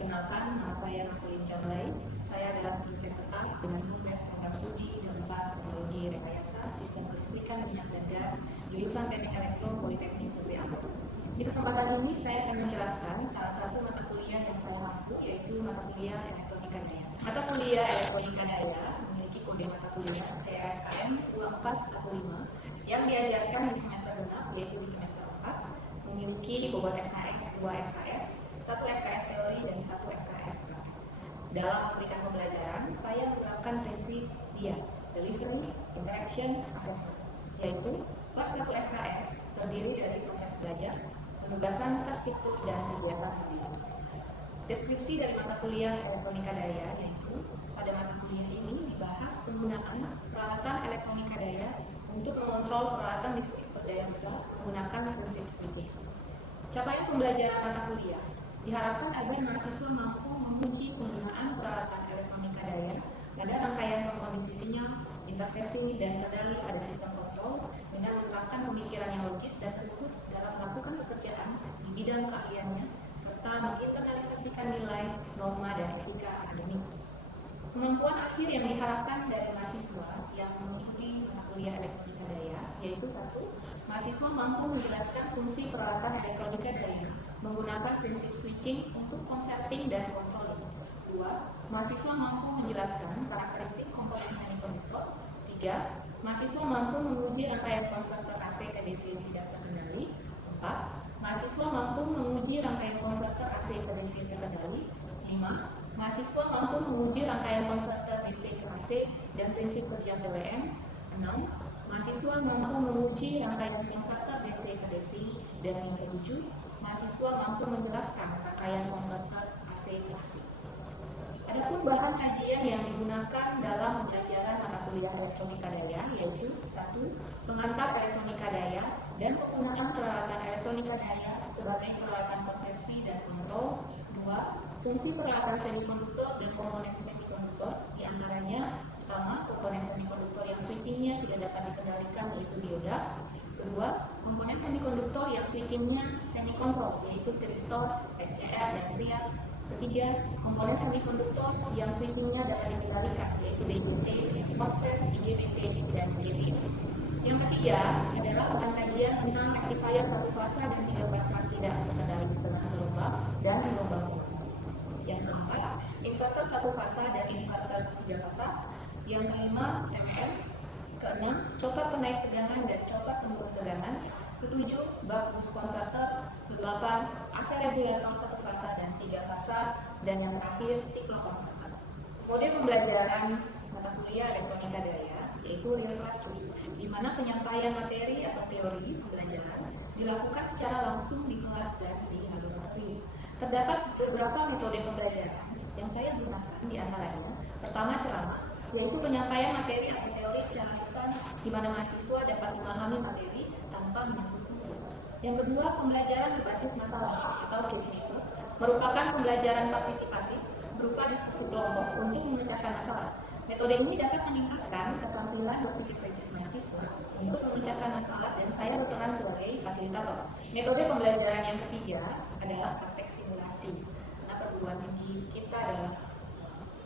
Perkenalkan, nama saya Marcelin Chamblay. Saya adalah dosen tetap dengan Humas Program Studi dan 4 Teknologi Rekayasa Sistem Kelistrikan Minyak dan Gas jurusan Teknik Elektro Politeknik Negeri Ambon. Di kesempatan ini saya akan menjelaskan salah satu mata kuliah yang saya mampu, yaitu mata kuliah Elektronika Daya. Mata kuliah Elektronika Daya memiliki kode mata kuliah PRSKM 2415 yang diajarkan di semester genap, yaitu di semester 4, memiliki bobot SKS 2 SKS, 1 SKS teori dan 1 SKS praktik. Dalam memberikan pembelajaran, saya menerapkan prinsip DIA, Delivery, Interaction, Assessment, yaitu per 1 SKS terdiri dari proses belajar, penugasan, terstruktur, dan kegiatan mendidik. Deskripsi dari mata kuliah Elektronika Daya yaitu pada mata kuliah ini dibahas penggunaan peralatan elektronika daya untuk mengontrol peralatan listrik berdaya besar menggunakan prinsip switching. Capaian pembelajaran mata kuliah diharapkan agar mahasiswa mampu menguji penggunaan peralatan elektronika daya pada rangkaian kondisi sinyal, interfacing, dan kendali pada sistem kontrol dengan menerapkan pemikiran yang logis dan terukur dalam melakukan pekerjaan di bidang keahliannya serta menginternalisasikan nilai, norma, dan etika akademik. Kemampuan akhir yang diharapkan dari mahasiswa yang mengikuti mata kuliah elektronika daya yaitu 1. Mahasiswa mampu menjelaskan fungsi peralatan elektronika daya menggunakan prinsip switching untuk converting dan controlling. 2. Mahasiswa mampu menjelaskan karakteristik komponen semikonduktor. 3. Mahasiswa mampu menguji rangkaian konverter AC ke DC yang tidak terkendali. 4. Mahasiswa mampu menguji rangkaian konverter AC ke DC terkendali. 5. Mahasiswa mampu menguji rangkaian konverter DC ke AC dan prinsip kerja PWM. 6. Mahasiswa mampu menguji rangkaian konverter DC ke DC. Dan yang ke-7, mahasiswa mampu menjelaskan rangkaian konverter AC ke AC. Adapun bahan kajian yang digunakan dalam pembelajaran mata kuliah elektronika daya yaitu 1. Pengantar elektronika daya dan penggunaan peralatan elektronika daya sebagai peralatan konversi dan kontrol. 2. Fungsi peralatan semikonduktor dan komponen semikonduktor, diantaranya pertama, komponen semikonduktor yang switchingnya tidak dapat dikendalikan yaitu dioda. Kedua, komponen semikonduktor yang switchingnya semikontrol yaitu tiristor, SCR, dan triad. Ketiga, komponen semikonduktor yang switchingnya dapat dikendalikan yaitu BJT, MOSFET, IGBT, dan GPIO. Yang ketiga adalah bahan kajian tentang rectifier satu fasa dan 3 fasa tidak terkendali setengah gelombang dan gelombang kuat. Yang keempat, inverter satu fasa dan inverter 3 fasa. Yang kelima, PWM. Keenam, chopper penaik tegangan dan chopper penurun tegangan. Ketujuh, bak bus converter. Kedelapan, AC regulator satu fasa dan 3 fasa. Dan yang terakhir, siklon converter. Mode pembelajaran mata kuliah elektronika daya yaitu real classroom, di mana penyampaian materi atau teori pembelajaran dilakukan secara langsung di kelas dan di laboratorium. Terdapat beberapa metode pembelajaran yang saya gunakan, diantaranya pertama ceramah, yaitu penyampaian materi atau teori secara lisan di mana mahasiswa dapat memahami materi tanpa menyentuh buku. Yang kedua, pembelajaran berbasis masalah atau case method merupakan pembelajaran partisipasi berupa diskusi kelompok untuk memecahkan masalah. Metode ini dapat meningkatkan keterampilan berpikir kritis mahasiswa untuk memecahkan masalah dan saya berperan sebagai fasilitator. Metode pembelajaran yang ketiga adalah praktek simulasi. Karena perguruan tinggi kita adalah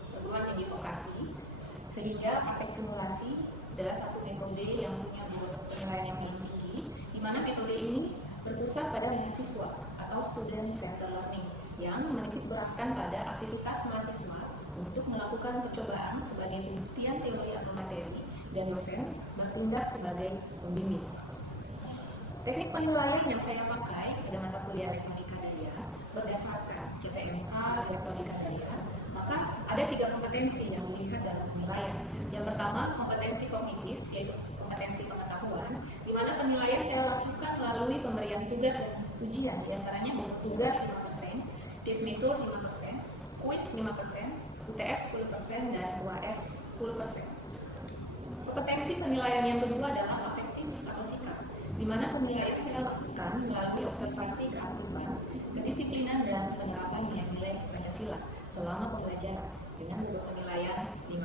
perguruan tinggi vokasi, sehingga praktek simulasi adalah satu metode yang punya bobot penilaian yang paling tinggi, di mana metode ini berpusat pada mahasiswa atau student centered learning yang menitik beratkan pada aktivitas mahasiswa untuk melakukan percobaan sebagai pembuktian teori atau materi dan dosen bertindak sebagai pembimbing. Teknik penilaian yang saya pakai pada mata kuliah elektronika daya berdasarkan CPMK elektronika daya, maka ada 3 kompetensi yang dilihat dalam penilaian. Yang pertama, kompetensi kognitif, yaitu kompetensi pengetahuan, di mana penilaian saya lakukan melalui pemberian tugas dan ujian, diantaranya bentuk tugas 5%, case method 5%, kuis 5%, UTS 10%, dan UAS 10%. Kompetensi penilaian yang kedua adalah afektif atau sikap, di mana penilaian saya lakukan melalui observasi keaktifan, kedisiplinan, dan penerapan nilai-nilai Pancasila selama pembelajaran dengan bobot penilaian 5%.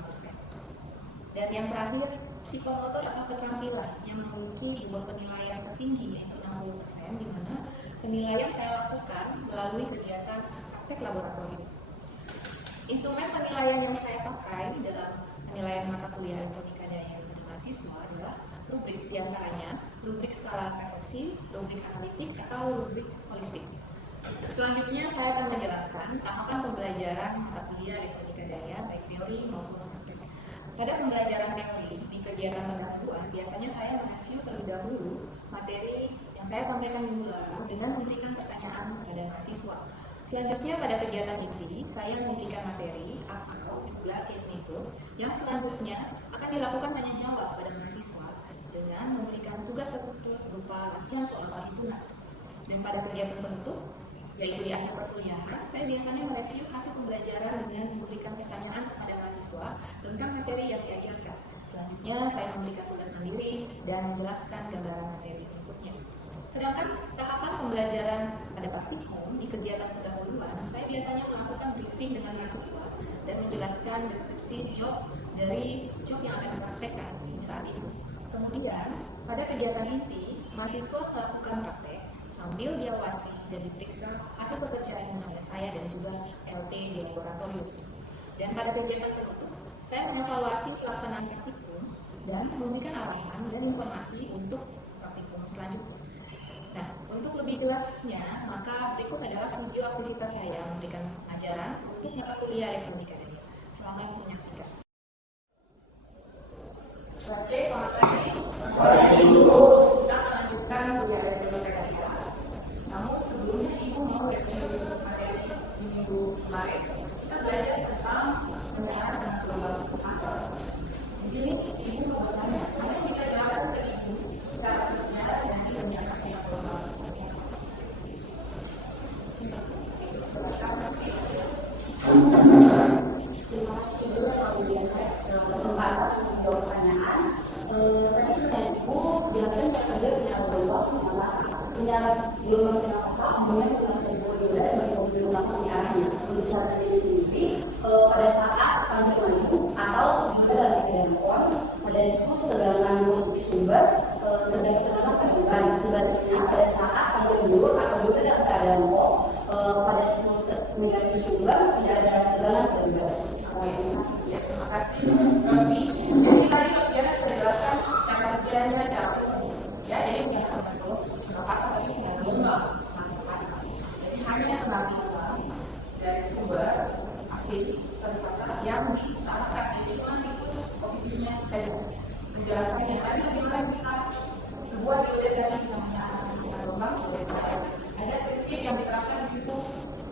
Dan yang terakhir, psikomotor atau keterampilan yang memiliki bobot penilaian tertinggi yaitu 60%, di mana penilaian saya lakukan melalui kegiatan praktek laboratorium. Instrumen penilaian yang saya pakai dalam penilaian mata kuliah elektronika daya pada mahasiswa adalah rubrik, diantaranya rubrik skala persepsi, rubrik analitik, atau rubrik holistik. Selanjutnya saya akan menjelaskan tahapan pembelajaran mata kuliah elektronika daya baik teori maupun praktek. Pada pembelajaran teori di kegiatan pendahuluan, biasanya saya mereview terlebih dahulu materi yang saya sampaikan minggu lalu dengan memberikan pertanyaan kepada mahasiswa. Selanjutnya pada kegiatan inti, saya memberikan materi atau juga case method yang selanjutnya akan dilakukan tanya jawab pada mahasiswa dengan memberikan tugas terstruktur berupa latihan soal perhitungan. Dan pada kegiatan penutup, yaitu di akhir perkuliahan, saya biasanya mereview hasil pembelajaran dengan memberikan pertanyaan kepada mahasiswa tentang materi yang diajarkan. Selanjutnya, saya memberikan tugas mandiri dan menjelaskan gambaran materi berikutnya. Sedangkan tahapan pembelajaran pada praktikum di kegiatan pendahuluan, saya biasanya melakukan briefing dengan mahasiswa dan menjelaskan deskripsi job dari job yang akan dipraktekkan di saat itu. Kemudian, pada kegiatan inti, mahasiswa melakukan praktek sambil diawasi dan diperiksa hasil pekerjaannya oleh saya dan juga LP di laboratorium. Dan pada kegiatan penutup, saya mengevaluasi pelaksanaan praktikum dan memberikan arahan dan informasi untuk praktikum selanjutnya. Nah, untuk lebih jelasnya, maka berikut adalah video aktivitas saya memberikan pengajaran untuk mata kuliah elektronika daya. Selamat menyaksikan. Oke, selamat pagi. Kita melanjutkan kuliah elektronika daya. Namun sebelumnya Ibu mau review materi di minggu kemarin. Kita belajar tentang penerapan dan gelombang satu fase. Di sini Ibu mau bertanya, ada yang bisa jelaskan ke Ibu cara kerja dan penerapan dan gelombang satu fase? Terima kasih Ibu atas kesempatan untuk menjawab pertanyaan. Tadi pertanyaan Ibu jelaskan cara kerja penyalaan gelombang sama fase. Penyalaan gelombang sama fase umumnya menggunakan sebuah dioda sebagai mobil utama penyiarannya. Untuk cara kerjanya sendiri, pada saat panjang maju atau dioda dalam keadaan on, pada siklus tegangan positif sumber terdapat tegangan paduan. Sebaliknya pada saat panjang mundur atau dioda dalam keadaan off, pada siklus negatif sumber tidak ada tegangan paduan. Terima kasih, Rosdi. Jadi tadi Rosdiana sudah jelaskan cara kerjanya secara umum. Ya, jadi bukan setengah fase, tapi setengah gelombang satu fase. Jadi hanya setengah gelombang dari sumber asli satu fase yang disalahkan. Jadi cuma siklus positifnya saja. Menjelaskannya tadi bagaimana bisa sebuah dioda tadi bisa menyalakan setengah gelombang sudah saya. Ada prinsip yang diterapkan di situ.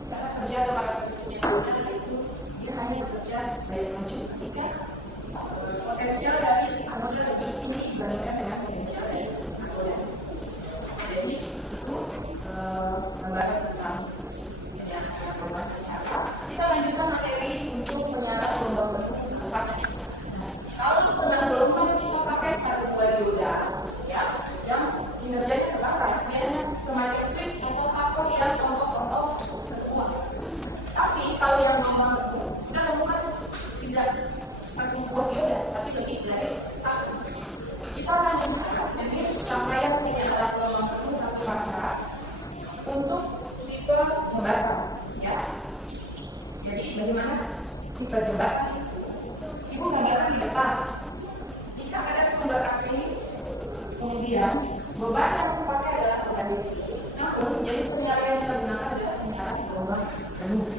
Cara kerja atau karakteristiknya dioda itu dia hanya bekerja bias maju ketika potensial dari anoda lebih tinggi dibandingkan dengan potensial dari anoda. Jadi itu gambaran tentang penjelasan gelombang biasa. Kita lanjutkan materi untuk penyiaran gelombang bentuk satu fase. Kalau setengah gelombang kita pakai satu buah dioda, ya, yang kinerjanya terbatas, biasanya semacam switch contoh yang contoh sebuah. Tapi kalau yang memang kita temukan tidak satu buah dioda, tapi lebih dari satu. Kita akan melihat jenis rangkaian penyiaran gelombang bentuk satu fase untuk tipe jembatan, ya. Jadi bagaimana tipe jembatan? Ibu gambarkan di depan. Jika ada sumber asli, kemudian beban yang dipakai adalah beban DC. Namun jenis penyiaran yang kita gunakan adalah penyiaran gelombang penuh.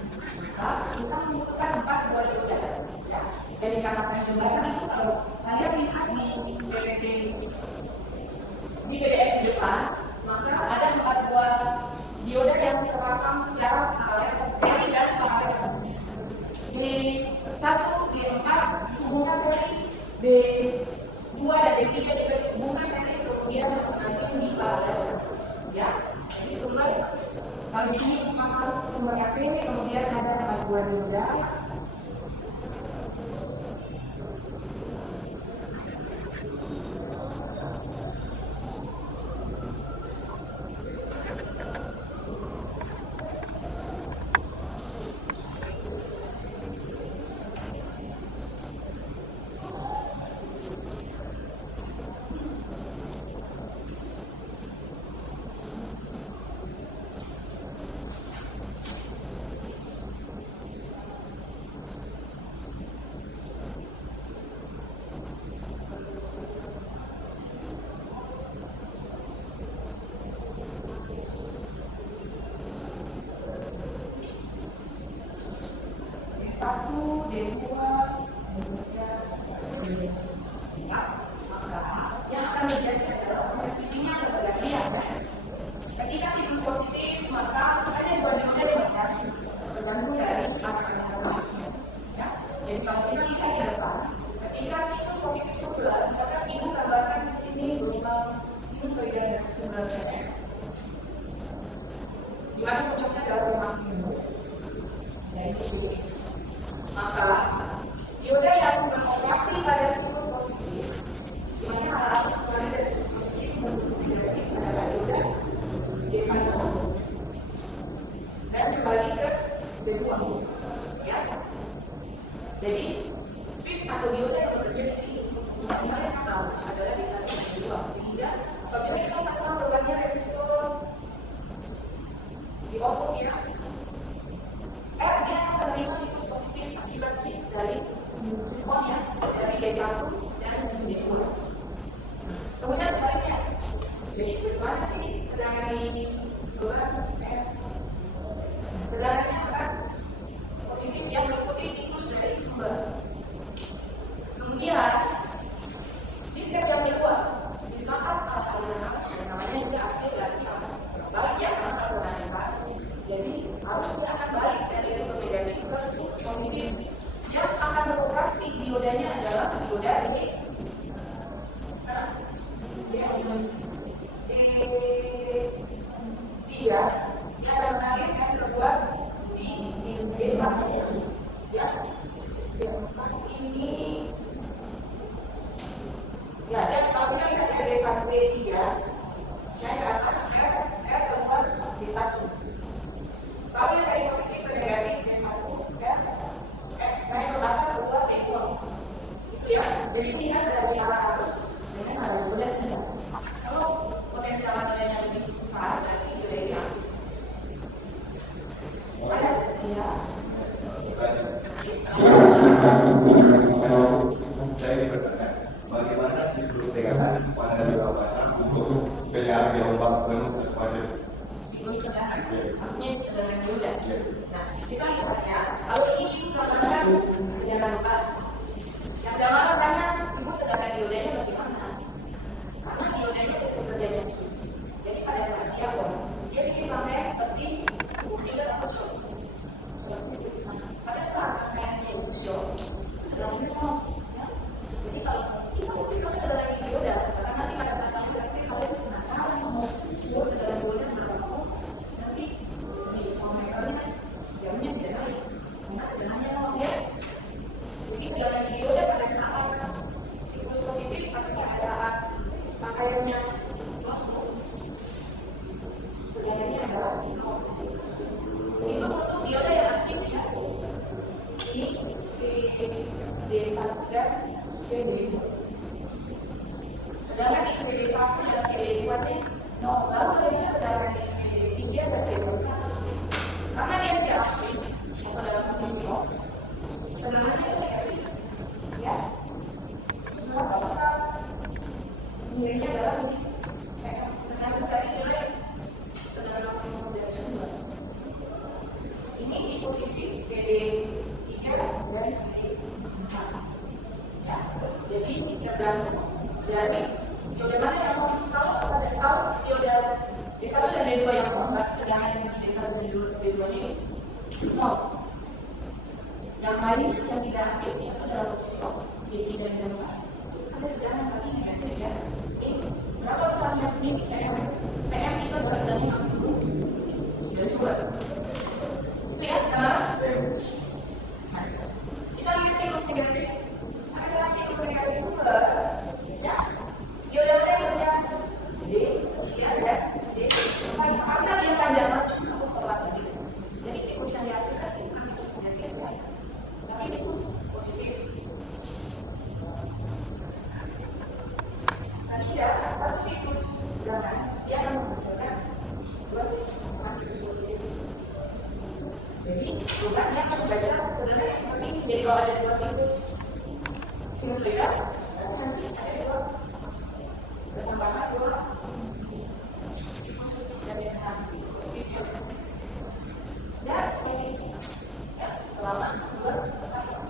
Maka kita membutuhkan 4 buah dioda. Ya. Jadi dikatakan jembatan itu kalau kalian lihat di PPT di PDF di depan, maka ada 4 buah dioda yang terpasang secara paralel, seri dan paralel. D1, D4 hubungan seri, D2 dan D3 juga hubungan seri, kemudian masing-masing di paralel. Ya, jadi sumber kalau di sini pasang sumber AC, kemudian ada 4 buah dioda. di mana puncaknya adalah formasi menu. Maka dioda yang beroperasi pada siklus positif, di mana arus kembali dari positif menuju negatif adalah dioda D1 dan kembali ke D2, ya. Jadi switch atau dioda yang bekerja di sini, dimana yang tahu adalah D1 dan D2, sehingga apabila kita pasang berbagai resistor di output ya, dia akan menerima siklus positif akibat switch dari responnya dari D1 dan D2. Kemudian sebaliknya, jadi bagaimana sih tegangan di luar? Tegangannya apa? Positif yang mengikuti siklus dari sumber. Kemudian di step yang kedua, di saat aliran arus namanya juga hasil dari balik ya, karena tegangan. Jadi arusnya akan balik dari titik negatif ke positif. Yang akan beroperasi diodanya adalah dioda D3 yang akan menarik yang terbuat di D1 ya. Ini ya, dan kalau kita lihat ya D1 D3 yang ke atas terbuat D1. Kalau yang dari positif ke negatif D1 ya, naik ke atas terbuat D2. Itu ya, jadi lihat dari arah arus dengan arah dioda saja. Kalau potensial adanya lebih besar dari dioda ini aktif. Ada sedia. Saya bertanya, bagaimana siklus tegangan pada dua pasang untuk penyaring di ombak penuh pasir? Siklus tegangan, maksudnya tegangan dioda. Nah, kita lihat ya, kalau ini gambarkan tegangan besar. Yang gambar tanya, ibu tegangan diodanya bagaimana? Karena diodanya bisa kerjanya switch. Jadi pada saat dia on, dia bikin rangkaian seperti buktikan atau shock. Pada saat rangkaiannya itu shock, tegangannya on. Jadi kalau kita buktikan tegangan dioda, karena nanti pada saat kalian praktik kalian penasaran mau tegangan dioda berapa volt, nanti di voltmeternya jamnya tidak naik, karena tegangannya on ya. Jadi tegangan dioda pada saat siklus positif atau pada saat pakaiannya positif, tegangannya adalah nol. Itu untuk dioda yang aktif ya. Ini VD1 dan VD2. Tegangan di VD1 dan VD2 nya nol. Lalu bagaimana tegangan di VD3 dan VD4? Karena dia tidak aktif atau dalam posisi off, tegangannya itu negatif ya. Itulah nggak usah nilainya adalah ini tegangan dari nilai tegangan maksimum dari sumber. Ini di posisi VD3 dan VD4 ya. Jadi tergantung dari dioda mana yang kalau pada tahu dioda D1 dan D2 yang tegangan D1 dan D2 ini nol. Yang lainnya yang tidak aktif itu dalam posisi off, D3 dan D4 ada tegangan kami negatif ya. Ini berapa besarnya ini VM? VM itu adalah tegangan maksimum dari sumber. Itu ya, jelas. Kita lihat siklus negatif. Pada saat siklus negatif sumber, ya, dioda mana yang kerja? D3 dan D4 karena dia panjang cuma untuk voltalis. Jadi siklus yang dihasilkan bukan siklus negatif ya, tapi siklus positif. Sehingga satu siklus tegangan dia akan menghasilkan dua siklus positif. Jadi bukannya membaca tegangan yang seperti ini. Jadi kalau ada dua siklus beda, nanti ada dua pertambahan dua siklus dari sana siklus positif. Ya seperti itu. Ya selama sumber terpasang.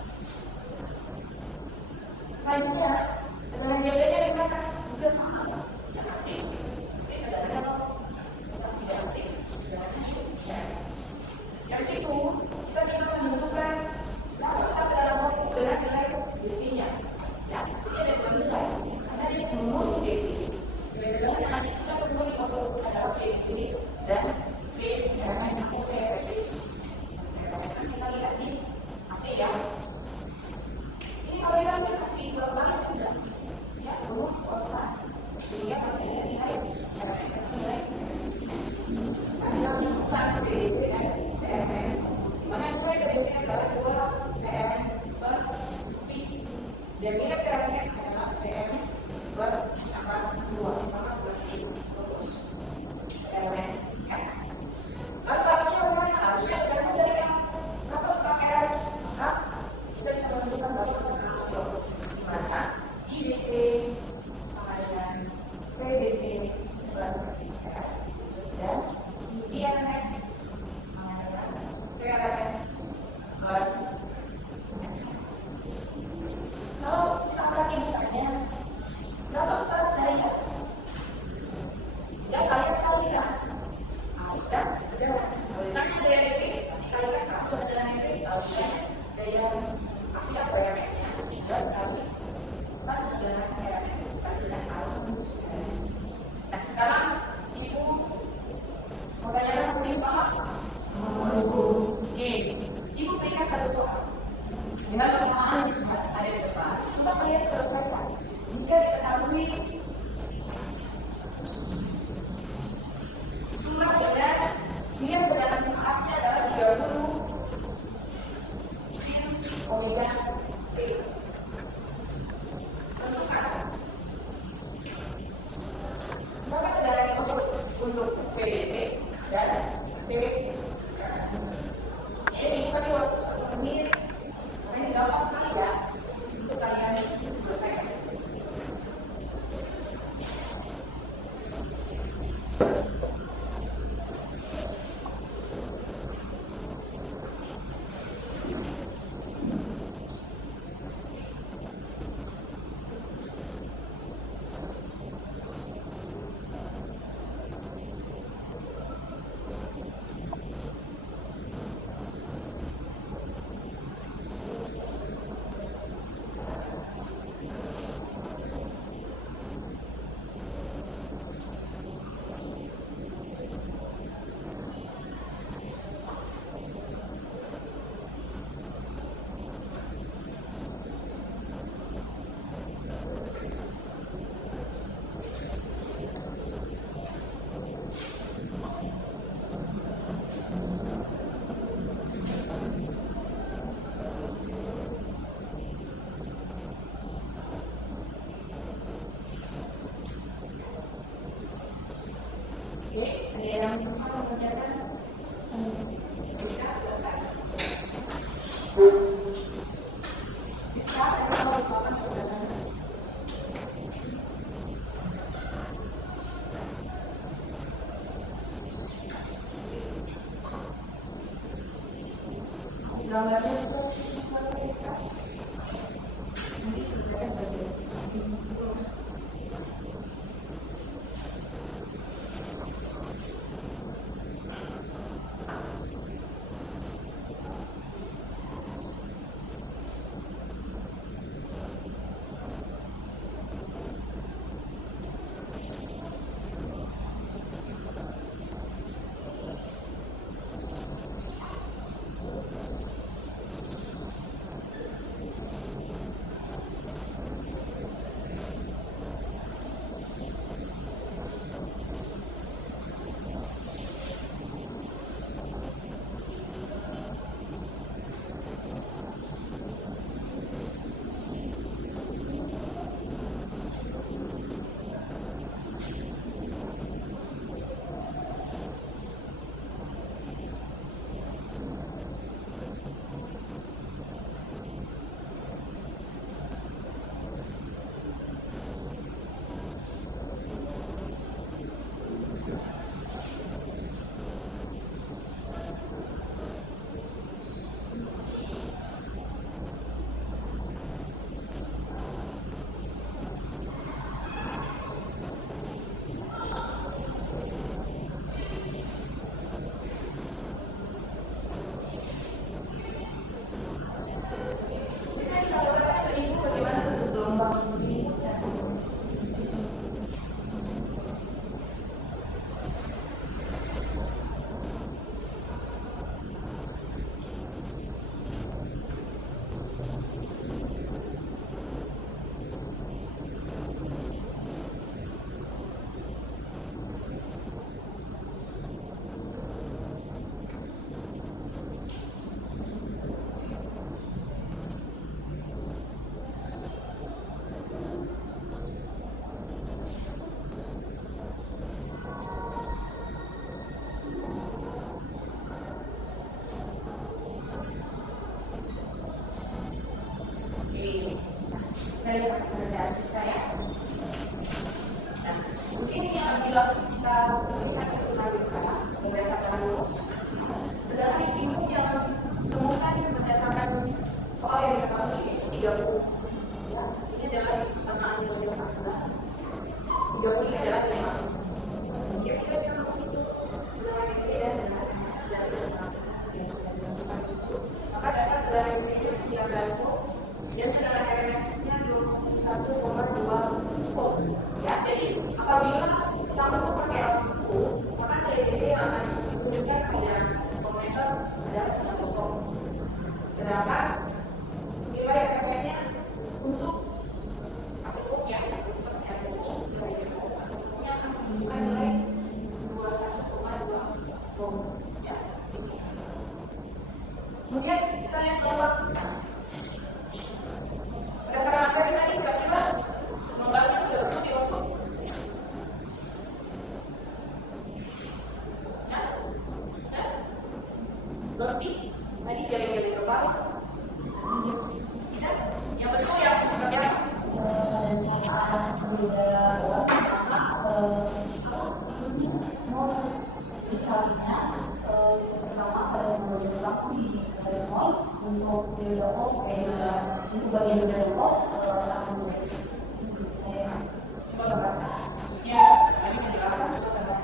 Selanjutnya tegangan diodanya di mana? Juga sama, yang aktif pasti tegangannya nol, yang tidak aktif tegangannya ya. Dari situ kita bisa menentukan berapa besar tegangan nol dengan nilai DC-nya. Ya, jadi ada dua nilai karena dia menurut DC. Nilai tegangan yang kita tentu di output adalah V di sini dan V memberikan satu soal dengan persamaan yang sudah ada di depan. Coba kalian selesaikan. Jika diketahui surat dengan nilai pegangan sesaatnya adalah 30 sin omega t. Tentukan berapa tegangan tersebut untuk VDC dan V. Ini dikasih waktu 1 menit. Karena ini gampang sekali ya untuk kalian selesaikan. Oke, ada yang berusaha mengerjakan? Bisa, silakan. Bisa, ada yang mau berpapan, silakan. Sudah belajar bisa? Nanti selesaikan bagian terus. Dari pekerjaan saya. Nah, di sini yang bila kita melihat keturunan sekarang berdasarkan rumus, adalah risiko yang ditemukan berdasarkan soal yang diketahui yaitu 30. Ya, ini adalah persamaan nilai sesama. 30 ini adalah nilai masing. Kira-kira contoh itu adalah isi dan sudah tidak masuk yang sudah ditentukan di situ. Maka data adalah isi 19 dan adalah RMS-nya 21,2 off kayak juga untuk bagian udah off akan mulai saya Coba Bapak, maksudnya tadi penjelasan itu Bapak.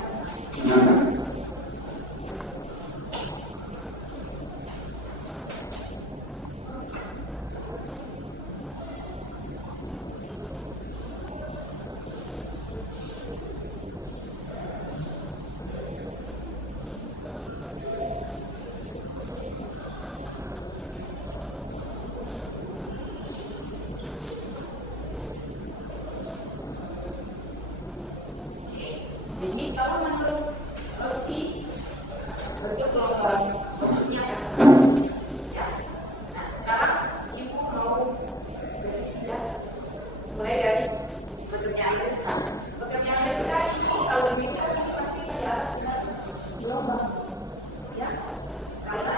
Jadi kalau menurut Rosti bentuk gelombang bentuknya akan seperti ini, ya. Nah sekarang ibu mau revisi ya, mulai dari pekerjaan Reska. Pekerjaan Reska ini kalau dilihat ini pasti di atas dengan gelombang, ya, karena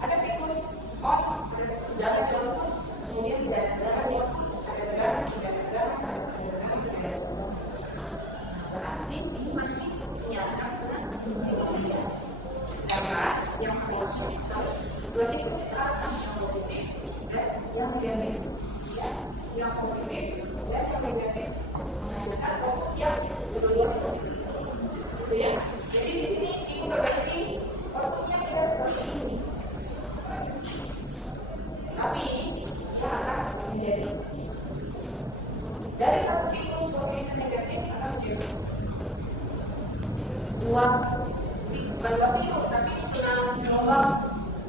ada siklus on, ada tegangan di output, kemudian tidak ada tegangan di output, ada tegangan, tidak ada tegangan, ada tegangan, tidak ada tegangan. Berarti ini masih menyatakan setengah siklus ya. Karena yang satu harus dua siklus sekarang yang positif dan yang negatif. Ya, yang positif dan yang negatif menghasilkan output yang kedua-duanya positif. Gitu ya. Jadi di sini ibu berbagi outputnya tidak seperti ini. Tapi dia akan menjadi dari satu siklus positif dan negatif akan menjadi bukan dua siklus, tapi setengah gelombang.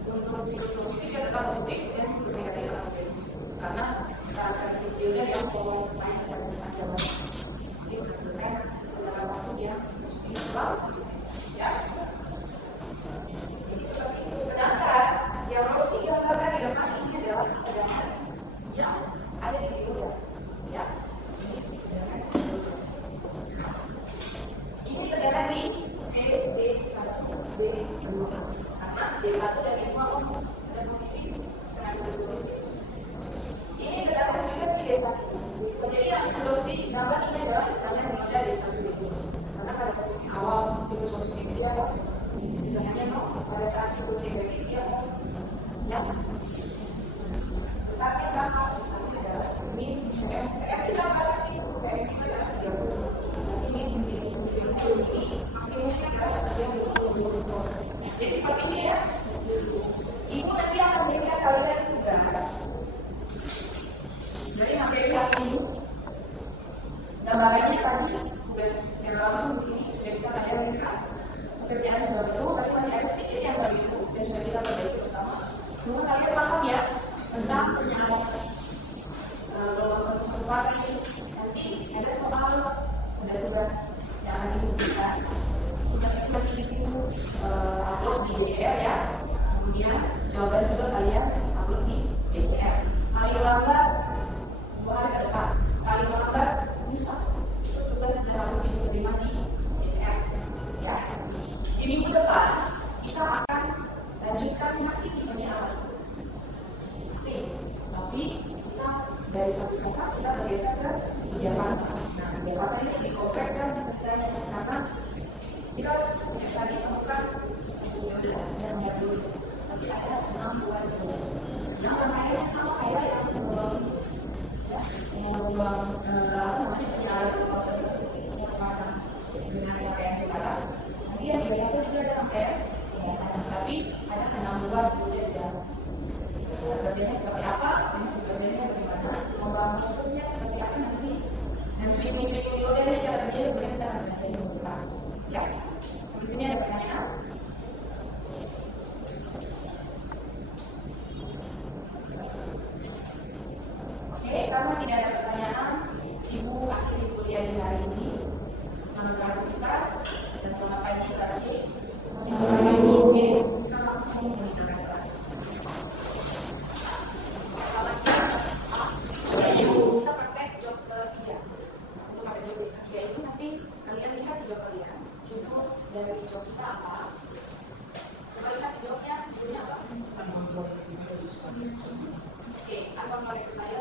Untuk siklus positif dia tetap positif dan siklus negatif akan menjadi positif karena karakteristik dia yang kolom lain satu aja. Jadi menghasilkan dalam waktu yang ini selalu positif, ya. Jadi seperti itu. Sedangkan yang harus digambarkan di depan ini adalah tegangan yang ada di dioda, ya. Ini tegangan di B1, B2 karena B1 dan B2 ada posisi setengah positif. Ini tegangan juga di B1. Jadi yang harus digambar ini adalah tegangan yang ada di B1 B2 karena pada posisi awal siklus positif dia tegangannya pada saat siklus negatif dia ya besarnya berapa? Besarnya adalah min Cm. Cm kita berapa sih? Cm itu adalah 30. Ini maksimumnya adalah 30. Jadi seperti ini ya. Ibu nanti akan berikan kalian tugas dari materi hari ini. Gambarannya tadi tugas yang langsung di sini sudah bisa kalian lihat. Pekerjaan sudah betul, tapi masih ada sedikit yang baru itu dan sudah kita perbaiki bersama. Semua kalian paham ya tentang penyaluran gelombang satu fase ini. Nanti ada soal, ada tugas yang akan diberikan. Tugas itu nanti bikin upload di DCR ya. Kemudian jawaban juga kalian upload di DCR. Paling lambat 2 hari ke depan, paling lambat lusa. Itu tugas sudah harus diterima di DCR. Ya. Di minggu depan kita akan lanjutkan masih di penyiaran. Masih, tapi kita dari satu fase kita bergeser ke 3 fase. Nah, 3 fase ini lebih kompleks kan ceritanya karena kita tadi temukan satu yaudah yang baru, tapi ada 6 buah yang namanya sama kayak yang gelombang ya, gelombang penyiaran itu satu fase dengan rangkaian sekarang. Nanti yang 3 fase juga ada rangkaian, tapi ada 6 buah kemudian di dalam. Kerjanya seperti apa, prinsip kerjanya bagaimana, membangun strukturnya seperti apa nanti, dan switching diodanya cara kerjanya kemudian kita akan belajar di depan. Ya, di sini ada pertanyaan. Oke, karena tidak ada pertanyaan, Ibu akhiri kuliah di hari ini. Selamat beraktivitas dan selamat pagi kelas C. Bisa langsung meninggalkan kelas. Kita praktek job ketiga. Untuk pada job ketiga itu nanti kalian lihat di job kalian. Judul dari job kita apa? Coba lihat di jobnya, judulnya apa? Oke, apa mau saya